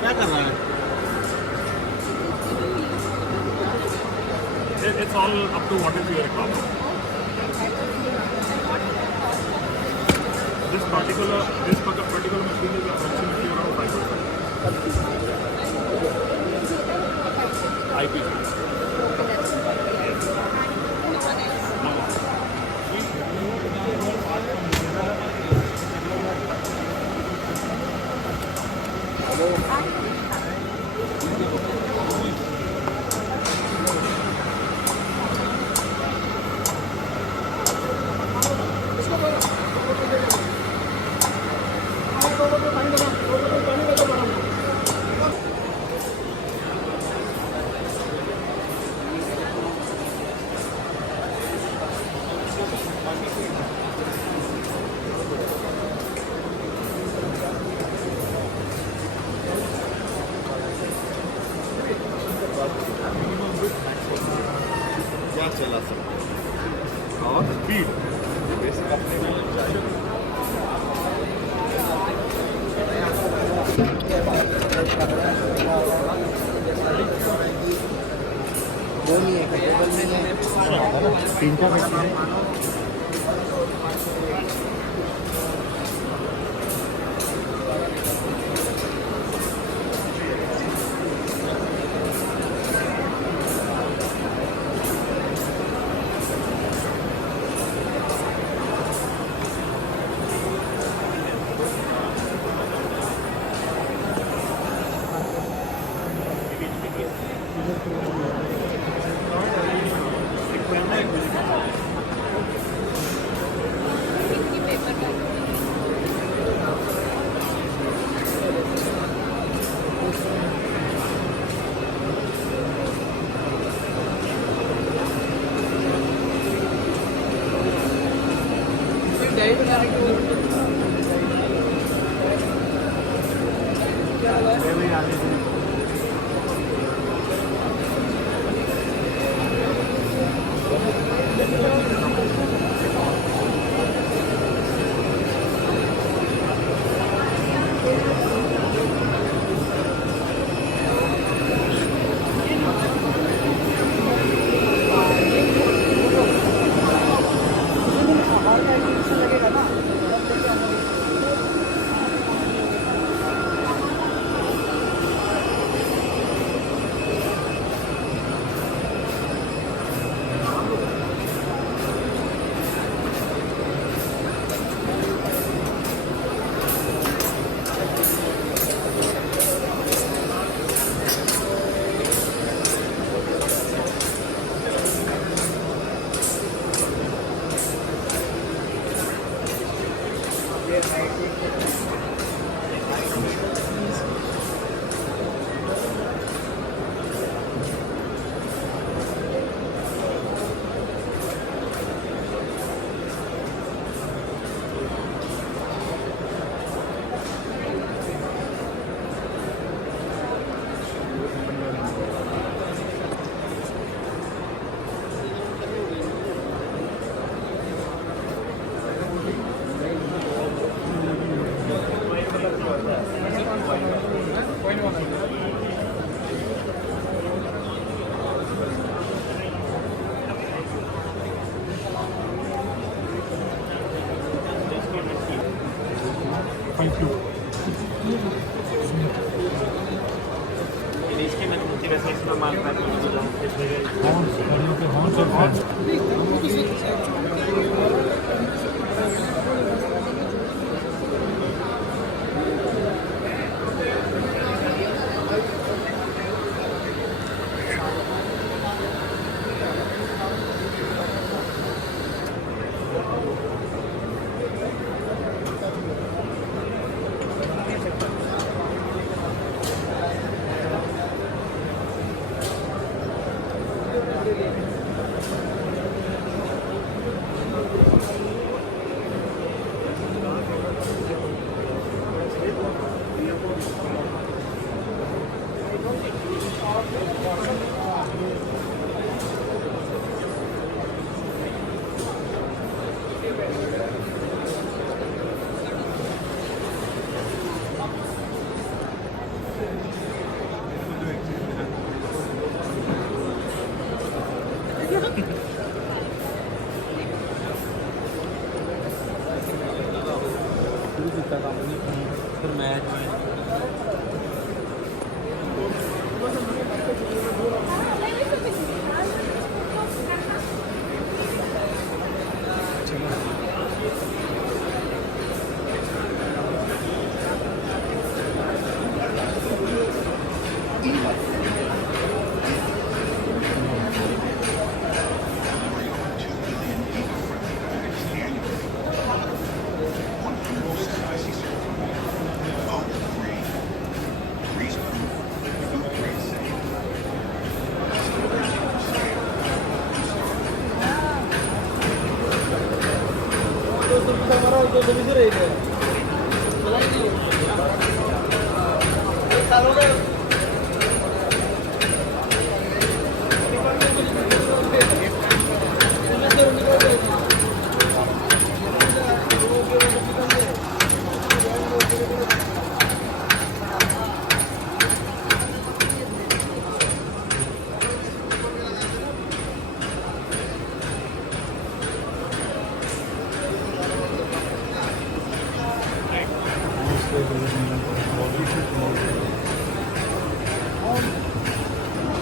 क्या कर रहा है? It's all up to what is your requirement. This particular machine is approximately around 5%. IP. क्या चला सकते हैं और Speed. बेसिक अपने में चाहिए। वो नहीं है टेबल में नहीं तीन चार व्यक्ति हैं। वैसे इसका माल पैक करके जाओ। हॉर्न्स गाड़ियों के हॉर्न्स और फैन। फिर match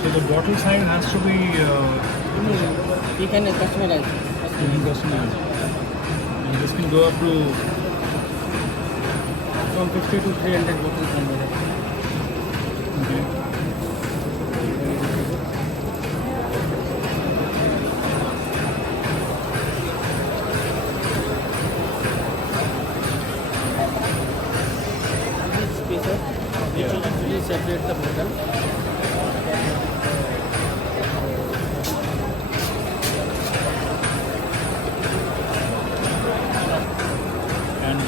So the bottle sign has to be you can customize. customized. And this can go up to From 50 to 300 bottles under it. okay. This spacer, which will actually separate the bottle. And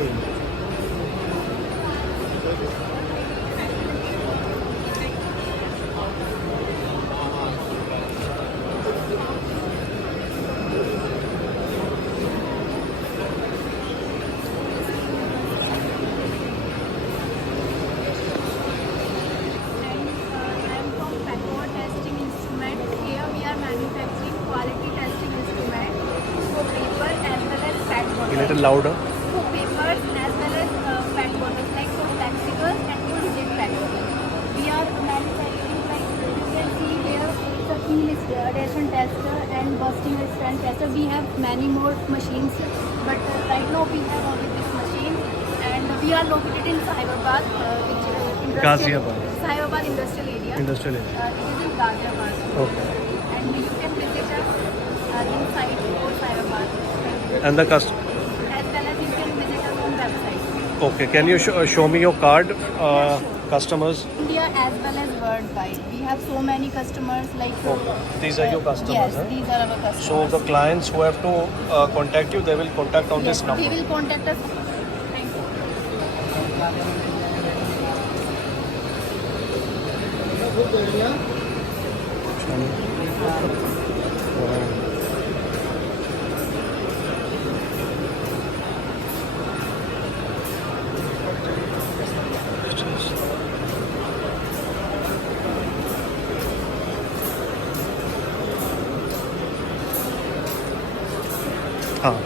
I'm from Pacor Testing Instrument. Here we are manufacturing quality testing instrument for paper as well as fat A bottles. little louder. For papers as well as fat bottles, like for flexibles and for rigid fat bottles. We are manufacturing, like you can see here, it's a key adhesion tester and bursting strength tester. We have many more machines, but right now we have only this machine, and we are located in Saibabad, which Ghaziabad. Saibabad industrial area. Industrial area. It is in Ghaziabad. Okay. And you can visit us inside or Saibabad. And the cust. As well as you can visit us on website. Okay. Can you show me your card, customers? India as well as worldwide. We have so many customers like. Okay. These are your customers, Yes, huh? these are our customers. So the clients who have to contact you, they will contact on Yes, this number. they will contact us. Thank you. हाँ.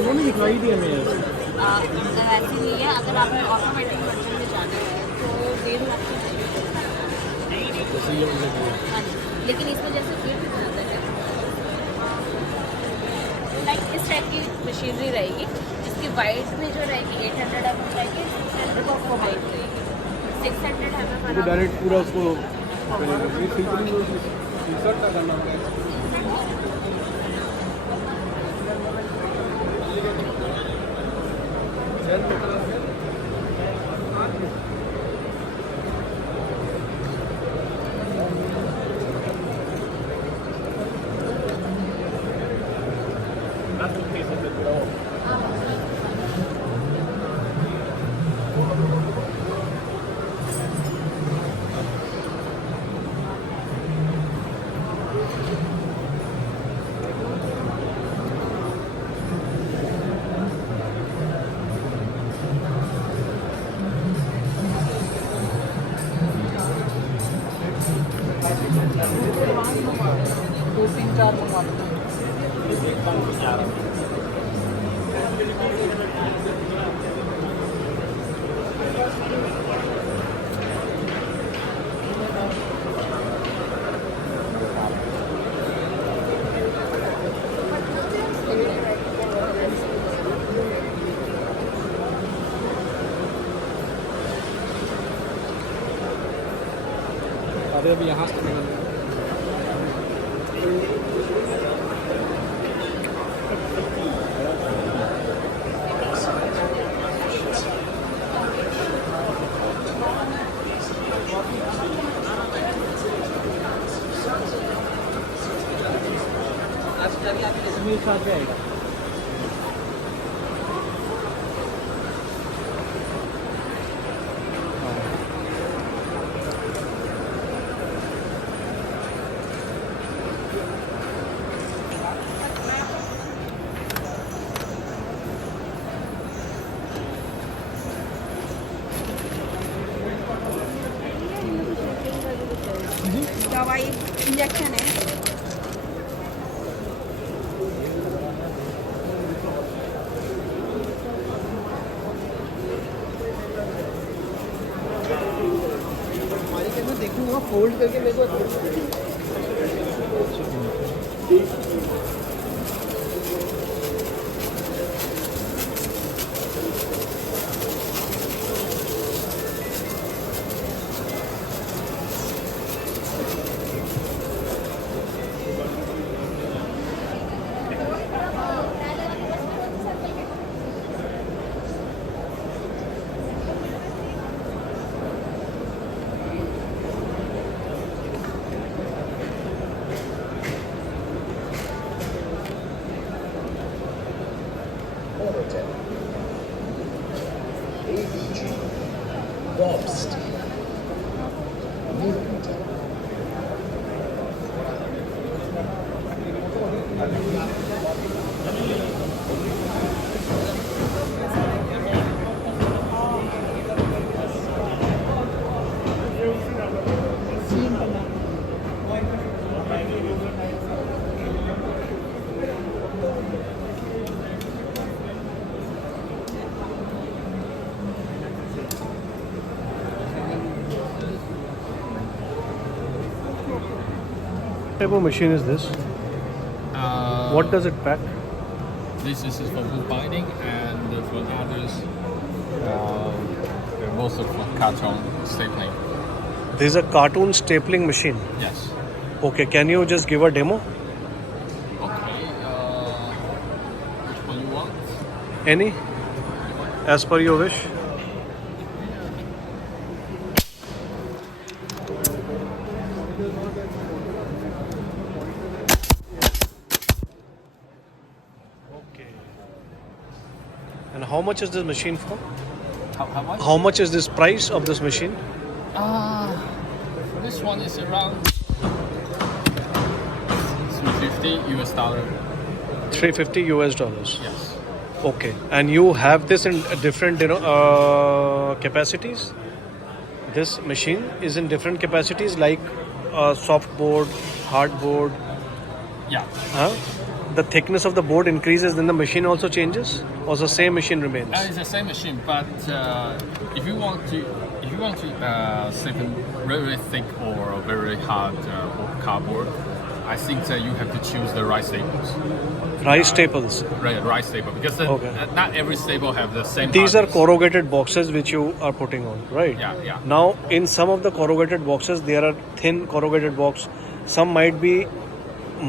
उन्होंने दिखाई दी हमें यार. ऐसी नहीं है, अगर आपने ऑटोमेटिक वर्जन में जाना है तो 1.5 लाख की जैसे ये हमने किया. हाँ जी, लेकिन इसमें जैसे फिट जाता है लाइक इस टाइप की मशीनरी रहेगी, जिसकी वाइट में जो रहेगी 800 mm रहेगी, 600 आपको हाइट रहेगी, 600 mm तो डायरेक्ट पूरा उसको अरे अभी यहाँ से निकल रहे हैं। दवाई इंजेक्शन है। देखूंगा फोल्ड करके मेरे को What type of machine is this? What does it pack? This is for book binding, and for others, they're also for carton stapling. This is a cartoon stapling machine. Yes. Okay, can you just give a demo? Okay. Which one you want? Any? As per your wish. Okay. And how much is this machine for? How much? How much is this price of this machine? This one is around $350 US. 350 US dollars. Yes. Okay. And you have this in different, capacities? This machine is in different capacities like soft board, hard board. Yeah. Huh? The thickness of the board increases, then the machine also changes, or the same machine remains? It's the same machine, but if you want to shape very thick or very hard cardboard, I think that you have to choose the right staples. Rice staples. Right staple, because Okay. not every staple have the same. These are hardness. corrugated boxes which you are putting on, right? Yeah. Now, in some of the corrugated boxes, there are thin corrugated box. Some might be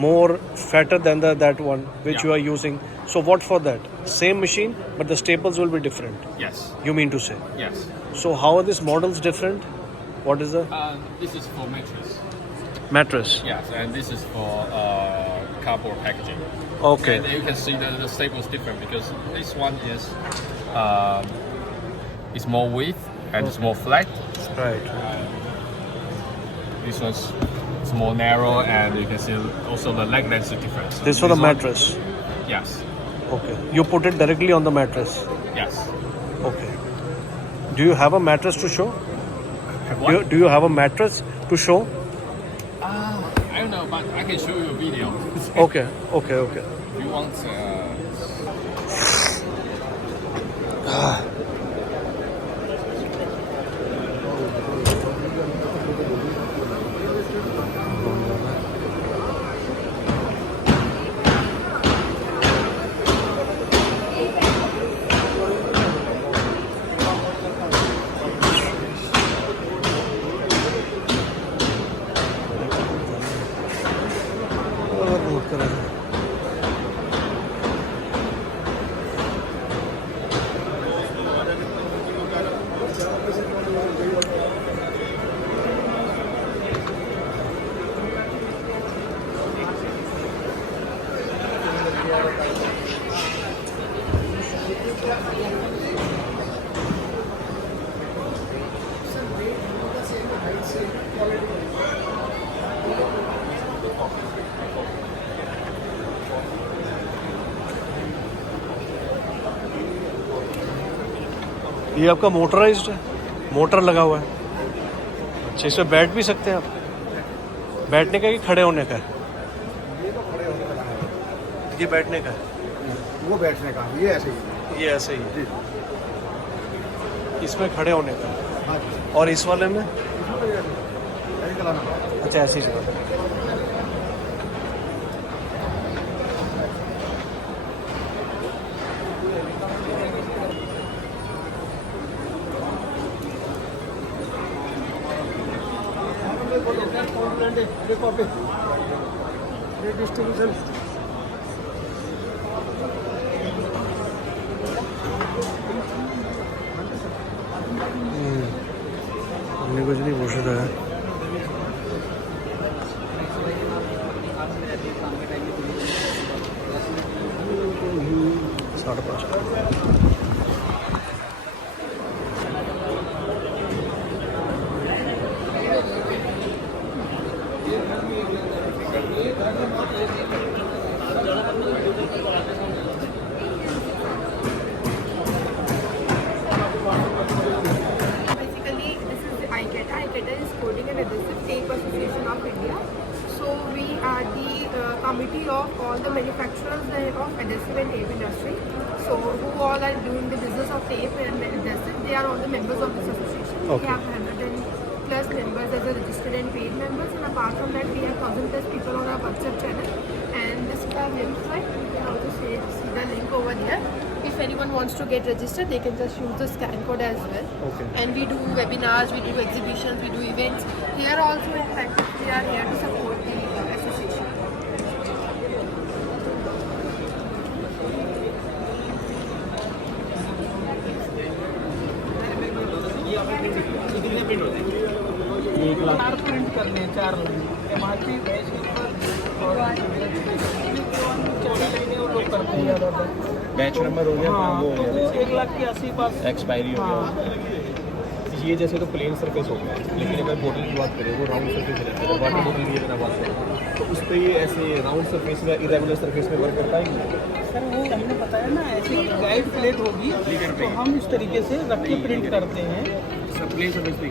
more fatter than that one which Yeah. you are using. So what for that? Same machine, but the staples will be different. Yes. You mean to say? Yes. So how are these models different? What is the This is for mattress. mattress? Yes, and this is for cardboard packaging. Okay. And you can see the staples different because this one is more width and it's more flat. Right. This one's it's more narrow, and you can see also the leg length is different. So This for the one- mattress. Yes. Okay. You put it directly on the mattress. Yes. Okay. Do you have a mattress to show? What? Do you have a mattress to show? I don't know, but I can show you a video. Okay. If you want. ये आपका motorised है, motor लगा हुआ है। अच्छा, इसमें बैठ भी सकते हैं आप? बैठने का कि खड़े होने का है? ये बैठने का है, वो बैठने का, ये ऐसे ही। ये ऐसे ही है। इसमें खड़े होने का है। हाँ, और इस वाले में ऐसे चलाना। अच्छा ऐसे ही चला। डिस्ट्रीब्यूशन हमने कुछ नहीं पूछा था। साढ़े पाँच। Basically, this is the ICATA. ICATA is Coating and Adhesive Tape Association of India. So we are the committee of all the manufacturers of adhesive and tape industry. So who all are doing the business of tape and adhesive, they are all the members of this association. Okay. We have 100 plus members as a registered and paid members, and apart from that, we have 1,000 plus people on our WhatsApp channel. And this is our website. You can also see the link over there. If anyone wants to get registered, they can just use the scan code as well. Okay. And we do webinars, we do exhibitions, we do events. Here also, in fact, we are here to support the association. चार print करने 4 line MRP बेच और लोग करते हैं ज़्यादातर। Batch number हो गया, हाँ, वो तो हो वो गया, 1 लाख के आस पास एक्सपायरी हो हाँ। गया। ये जैसे तो प्लेन सरफेस हो गया, लेकिन अगर बोतल की बात करें वो राउंड सरफेस रहता है। वाटर बोतल की अगर बात करें तो उस पर ये ऐसे राउंड सरफेस या इरेगुलर सरफेस में वर्क करता है। सर वो हमने बताया ना, ऐसी गाइड प्लेट होगी तो हम इस तरीके से रख के प्रिंट करते हैं। प्लेन सरफेस पे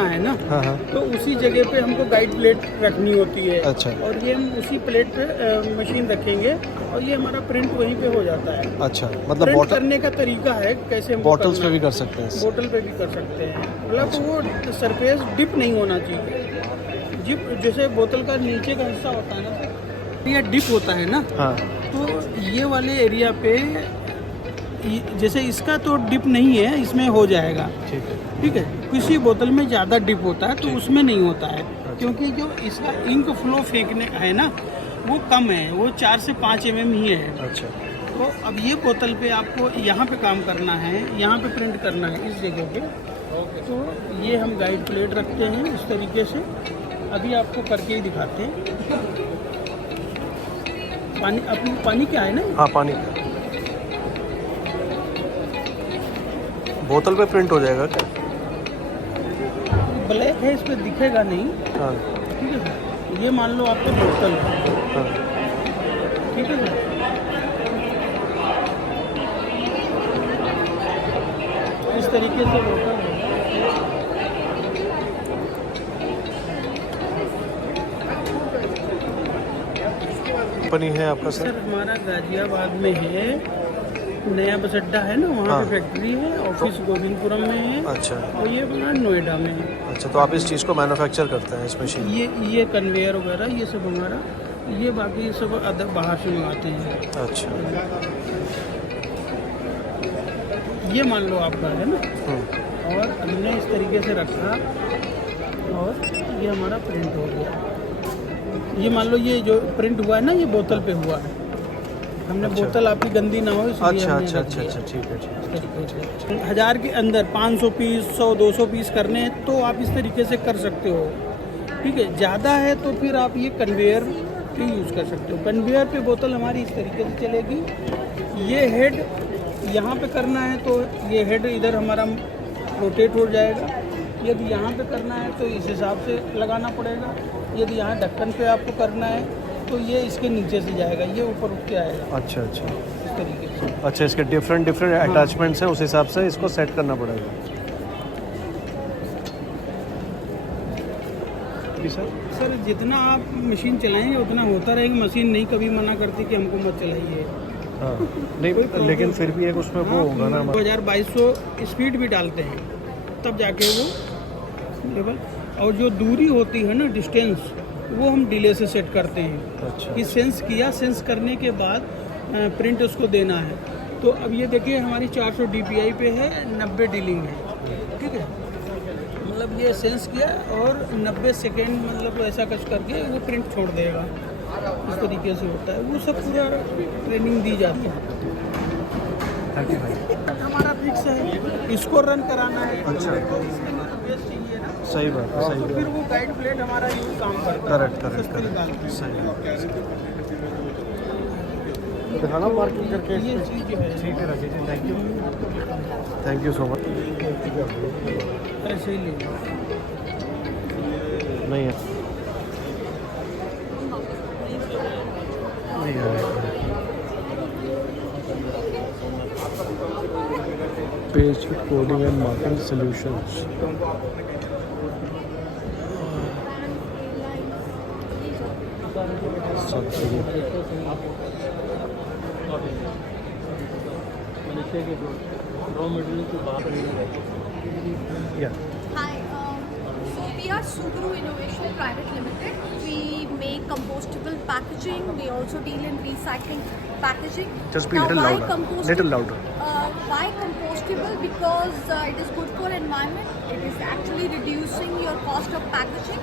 है ना, हाँ हाँ। तो उसी जगह पे हमको गाइड प्लेट रखनी होती है। अच्छा। और ये हम उसी प्लेट पे मशीन रखेंगे और ये हमारा प्रिंट वहीं पे हो जाता है। अच्छा, मतलब प्रिंट बॉटल करने का तरीका है कैसे हम बॉटल्स पे भी कर सकते हैं। बोतल पे भी कर सकते हैं। मतलब वो सरफेस डिप नहीं होना चाहिए। डिप जैसे बोतल का नीचे का हिस्सा होता है ना, ये डिप होता है ना, हाँ तो ये वाले एरिया पे जैसे इसका तो डिप नहीं है, इसमें हो जाएगा। ठीक है। ठीक है। किसी बोतल में ज़्यादा डिप होता है तो उसमें नहीं होता है, क्योंकि जो इसका इंक फ्लो फेंकने है ना वो कम है, वो 4 से 5 mm ही है। अच्छा। तो अब ये बोतल पे आपको यहाँ पे काम करना है, यहाँ पे प्रिंट करना है इस जगह पे। तो ये हम गाइड प्लेट रखते हैं इस तरीके से। अभी आपको करके ही दिखाते हैं। पानी क्या है ना, हाँ पानी। बोतल पे प्रिंट हो जाएगा क्या? ब्लैक है, इस पे दिखेगा नहीं। हाँ ठीक है सर। ये मान लो आपका बोतल है, हाँ। ठीक है सर। इस तरीके से बोतल है। कंपनी है आपका सर? सर हमारा गाजियाबाद में है, नया बस अड्डा है ना, वहाँ हाँ। पे फैक्ट्री है। ऑफिस गोविंदपुरम में है। अच्छा और ये हमारा नोएडा में है। अच्छा, तो आप इस चीज़ को मैन्युफैक्चर करते हैं, इस मशीन? ये कन्वेयर वगैरह ये सब हमारा, ये बाकी सब अदर बाहर से मंगाते हैं। अच्छा। ये मान लो आपका है ना, और हमने इस तरीके से रखा और ये हमारा प्रिंट हो गया। ये मान लो ये जो प्रिंट हुआ है ना, ये बोतल पे हुआ है। हमने अच्छा। बोतल आपकी गंदी ना हो इसलिए अच्छा हमने अच्छा रख अच्छा दिया। अच्छा, ठीक है ठीक है। 1000 के अंदर 500 पीस, 100-200 पीस करने हैं तो आप इस तरीके से कर सकते हो। ठीक है। ज़्यादा है तो फिर आप ये कन्वेयर भी यूज़ कर सकते हो। कन्वेयर पे बोतल हमारी इस तरीके से चलेगी। ये हेड यहाँ पे करना है तो ये हेड इधर हमारा रोटेट हो जाएगा। यदि यहाँ पे करना है तो इस हिसाब से लगाना पड़ेगा। यदि यहाँ ढक्कन पे आपको करना है तो ये इसके नीचे से जाएगा, ये ऊपर उठ के आएगा अच्छा अच्छा इस तरीके से। अच्छा, इसके डिफरेंट अटैचमेंट्स हैं, उस हिसाब से इसको सेट करना पड़ेगा। जी सर। सर जितना आप मशीन चलाएंगे उतना होता रहेगा। मशीन नहीं कभी मना करती कि हमको मत चलाइए। हाँ नहीं, लेकिन फिर भी एक उसमें वो होगा ना। 2200 स्पीड भी डालते हैं तब जाके वो लेवल। और जो दूरी होती है ना, डिस्टेंस, वो हम डिले से सेट करते हैं। अच्छा। कि सेंस किया, सेंस करने के बाद प्रिंट उसको देना है। तो अब ये देखिए हमारी 400 DPI पे है, 90 डीलिंग है। ठीक है। मतलब ये सेंस किया और 90 सेकेंड मतलब ऐसा कुछ करके वो प्रिंट छोड़ देगा। इस तरीके से होता है, वो सब पूरा ट्रेनिंग दी जाती है। हमारा फिक्स है, इसको रन कराना है। अच्छा। तो इसमें बेस चाहिए ना, सही बात है, सही तो बात फिर वो गाइड प्लेट हमारा यूज काम करता है। करेक्ट करेक्ट सस्ती दाम करेक्ट, पे। सही बात। दिखाना पार्किंग करके। ये चीज़ जो है ठीक है Rajesh ji, thank you so much. ऐसे ही ले लो। नहीं है, नहीं है। Page coding and marking solutions. Yeah. Hi, so we are Subaru Innovation Private Limited. We make compostable packaging. We also deal in recycling packaging. Just be Now, little why louder. compostable? Little louder. Why compostable? Because it is good for environment. It is actually reducing your cost of packaging,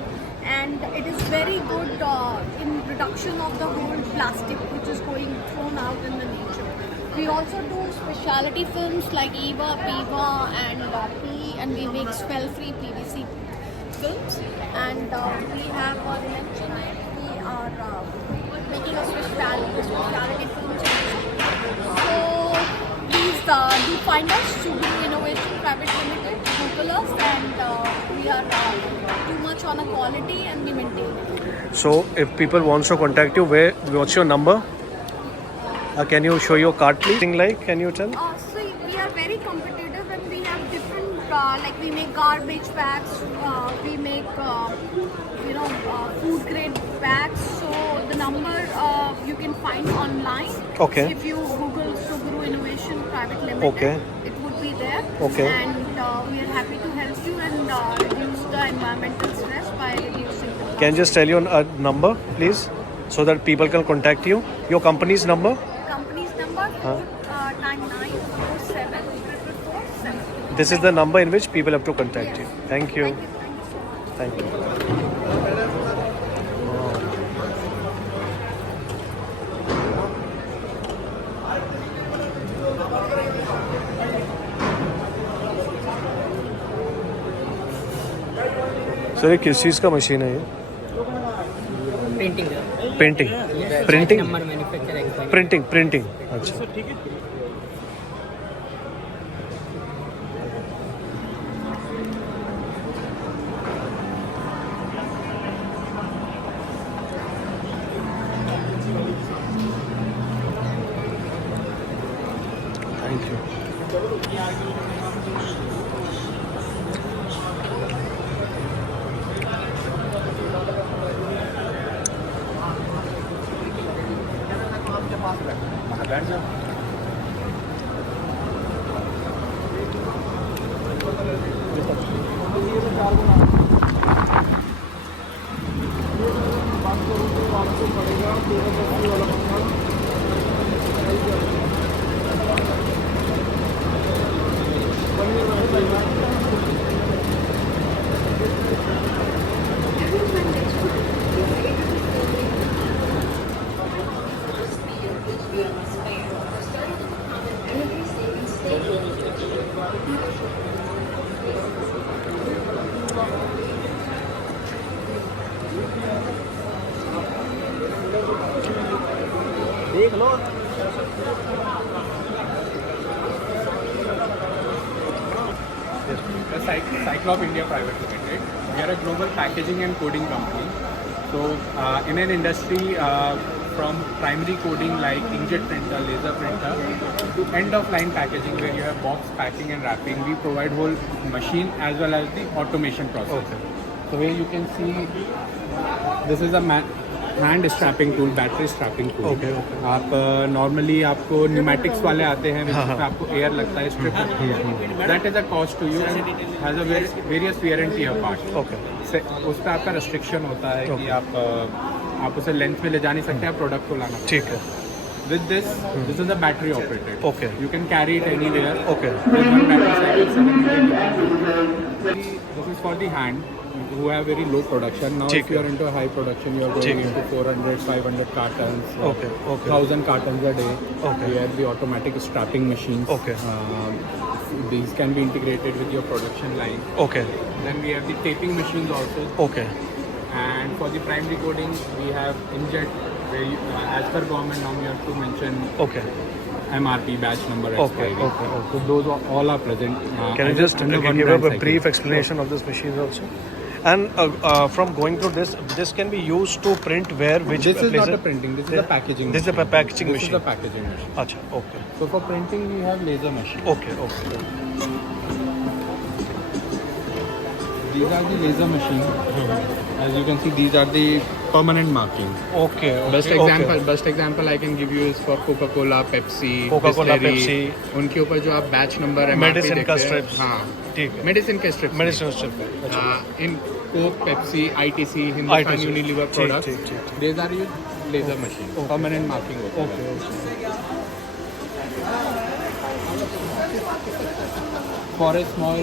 and it is very good in reduction of the whole plastic which is going thrown out in the nature. We also do specialty films like EVA, PIVA and P, and we make smell-free PVC films. And we have dimension it. We are making a specialty films also. So please do find us, Subaru Innovation Private Limited, Google us, and we are too much on a quality and we maintain it. So if people wants to contact you, what's your number? Can you show your card please? Like, can you tell? So we are very competitive and we have different, like we make garbage bags, we make, food grade bags. So the number you can find online. Okay. If you Google Suguru Innovation Private Limited, Okay. it would be there. Okay. And we are happy to help you and reduce the environmental stress by reducing the Can you just tell you a number, please, so that people can contact you? Your company's number? company's number 99474447. This is the number in which people have to contact you. Thank you. Thank you. Thank you. Sir ये किस चीज़ का machine है ये? Painting painting, printing, number manufacture printing, printing. अच्छा. Thank you. देख लो. The Cyclop India Private Limited. We are a global packaging and coding company. So in an industry from primary coding like inkjet printer, laser printer to end of line packaging where you have box packing and wrapping, we provide whole machine as well as the automation process. Okay. So here you can see this is a hand strapping tool, battery strapping tool. Okay. आप normally आपको pneumatics वाले आते हैं जिसमें आपको air लगता है, strip लगती है. That is a cost to you and has a various wear and tear part. Okay. उस पर आपका रेस्ट्रिक्शन होता है कि आप उसे लेंथ में ले जा नहीं सकते, आप प्रोडक्ट को लाना. ठीक है. With this is a battery operated. Okay. You can carry it anywhere. Okay. With one battery cycle, 700. This is for the hand who have very low production. Now, ठीक if you है. are into high production, you are going ठीक है. into 400, 500 cartons, Okay, okay. 1000 cartons a day. Okay. We have the automatic strapping machines. Okay. These can be integrated with your production line. Okay. Then we have the taping machines also. Okay. And for the primary coding, we have inkjet, where you, as per government norm, you have to mention Okay. MRP, batch number, Okay, expiry. okay, okay. So those all are present. Can you just under one give brand up a cycle. brief explanation of this machine also? And from going through this can be used to print where, which This is not places? a printing. This is a packaging. This is a machine. packaging This machine. is a packaging machine. Acha, okay. So for printing, we have laser machine. Okay, okay. These are the laser machines. As you can see, these are the permanent marking. Okay, okay. Best example I can give you is for Coca-Cola, Pepsi, Coca-Cola, Distillery. Pepsi. उनके ऊपर जो आप batch number Medicine का strips. हाँ, ठीक है. Medicine के strips. Medicine strip. अच्छा. In Coke, Pepsi, ITC, Hindustan ITC. Unilever ठीक, products, ठीक, ठीक. these are your laser machine. Permanent marking होता है. Okay. For a small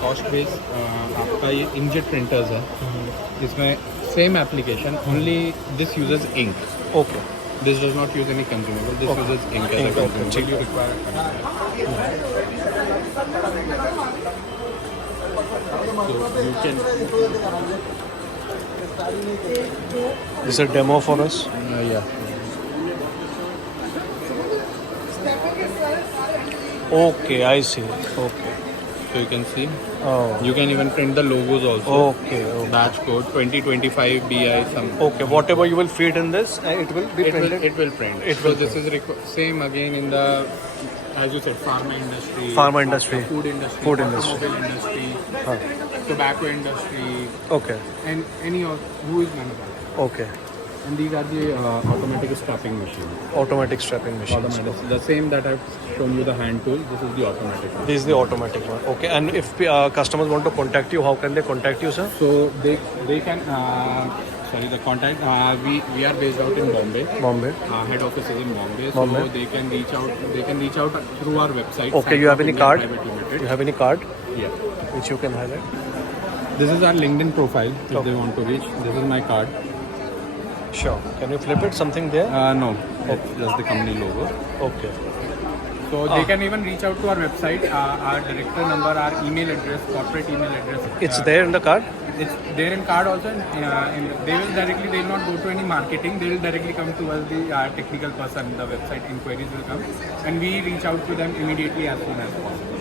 cost base, आपका ये inkjet printers है. इसमें same application, only this uses ink. Okay. This does not use any consumable. This uses ink as a Ink, okay, consumable. You require. So you can. This is a demo for us. Yeah. Okay, I see. Okay. So you can see. Oh. You can even print the logos also. Okay. Okay. Batch code 2025 BI some. Okay. Whatever you will feed in this, it will be It will, printed. it will print. It So will this is same again in the as you said, pharma Pharma industry. food industry, Food industry. automobile industry, Huh. tobacco industry, Okay. and any of who is manufacturing. Okay. And these are the automatic strapping machine. Automatic strapping machines. Automatic. The same that I've shown you the hand tool. This is the automatic one. This is the automatic one. Okay. And if customers want to contact you, how can they contact you, sir? So they can the contact. We are based out in Bombay. Bombay. Head office is in Bombay. Bombay. So they can reach out. They can reach out through our website. Okay. You have any India card? Private Limited. You have any card Yeah. which you can highlight? This is our LinkedIn profile. If Okay. they want to reach, this is my card. Sure. Can you flip it? Something there? No, it's just the company logo. Okay. So they can even reach out to our website, our director number, our email address, corporate email address. It's there in the card? It's there in card also. And they will not go to any marketing. They will directly come to us, the technical person. The website inquiries will come, and we reach out to them immediately as soon as possible.